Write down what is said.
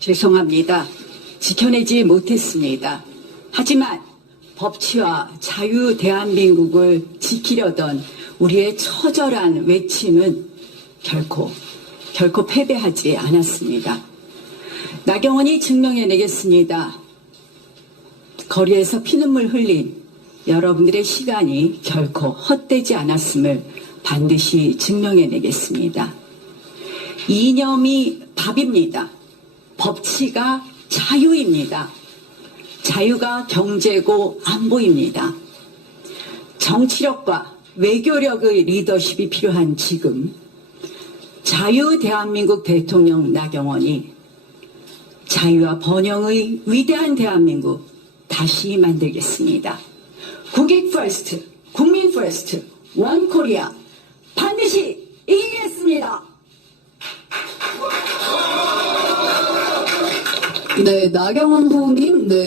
죄송합니다. 지켜내지 못했습니다. 하지만 법치와 자유 대한민국을 지키려던 우리의 처절한 외침은 결코, 결코 패배하지 않았습니다. 나경원이 증명해내겠습니다. 거리에서 피눈물 흘린 여러분들의 시간이 결코 헛되지 않았음을 반드시 증명해내겠습니다. 이념이 밥입니다. 법치가 자유입니다. 자유가 경제고 안보입니다. 정치력과 외교력의 리더십이 필요한 지금 자유 대한민국 대통령 나경원이 자유와 번영의 위대한 대한민국 다시 만들겠습니다. 국익 퍼스트, 국민 퍼스트, 원 코리아 반드시 이기겠습니다. 네, 나경원 후보님, 네.